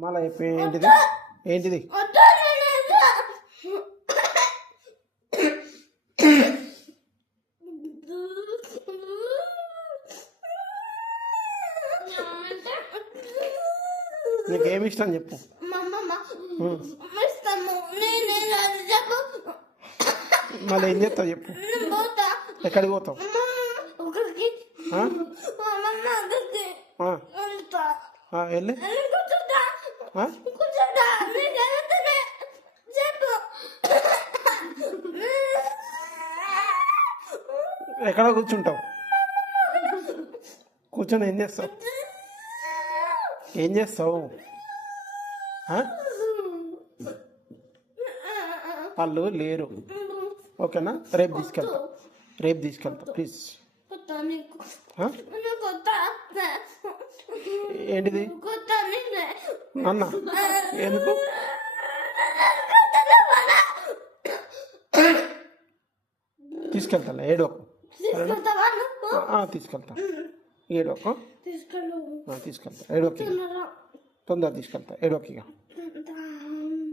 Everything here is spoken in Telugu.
మళ్ళీ చెప్పి ఏంటిది ఏంటిది నీకేమి ఇష్టం చెప్పు. మళ్ళీ ఏం చేస్తావు చెప్పు. ఎక్కడికి పోతావు? వెళ్ళి ఎక్కడ కూర్చుంటావు? కూర్చొని ఏం చేస్తావు? ఏం చేస్తావు? వాళ్ళు లేరు. ఓకేనా? రేపు తీసుకెళ్తా ప్లీజ్. ఏంటిది అన్న? ఎందుకు? తీసుకెళ్తా. ఏడోకు. తీసుకెళ్తా. ఏడోకు. తీసుకెళ్తా. ఏడోకి తొందర తీసుకెళ్తా. ఏడోకిగా.